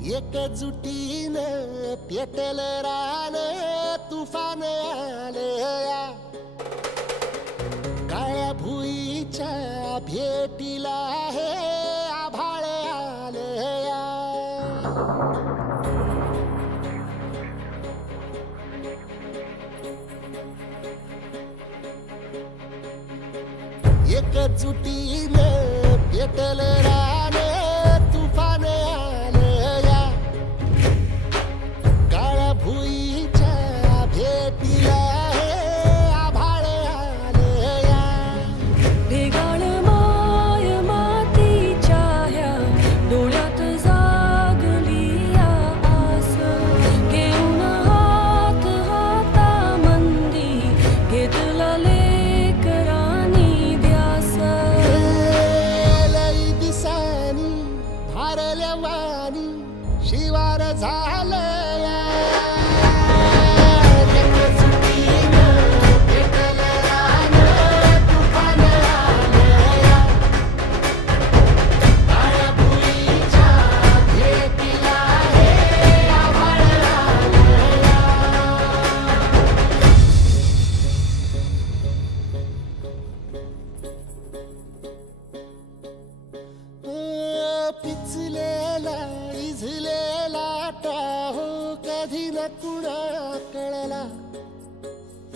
एकजुटीनं पेटल रान तुफान आलया काळ्या भुईच्या भेटीला हे आभाळ आलया एकजुटीनं पेटल रान तुफान आलया काळ्या भुईच्या भेटीला हे आभाळ आलया भेगाळ माय मातीच्या ह्या डोळ्यात जागली या आस घेऊन हात हातामंदी घेतला लेकरांनी ध्यास लई दिसानी भारल्या वाणी शिवार झालया एकजुटीनं पेटल रान तुफान आलया काळ्या भुईच्या भेटीला हे आभाळ आलया पिचलेला इझलेला टाहो कधी न कुणा कळला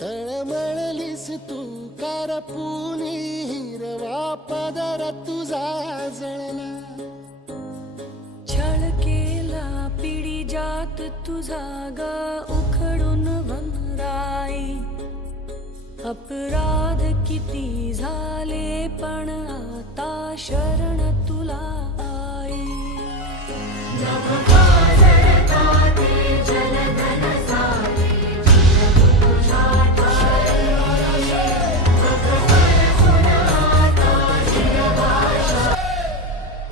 तळमळलीस तू करपुनी हिरवा पदर तुझा जळला छळ केला पिढी जात तुझा ग उखडून वनराई अपराध किती झाले पण आता शरण तुला आई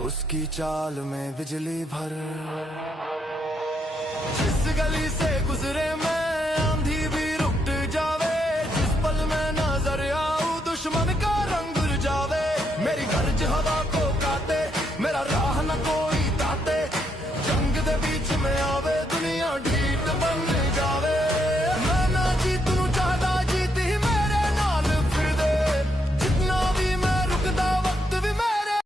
उसकी चाल में बिजली भर जिस गली से गुजरे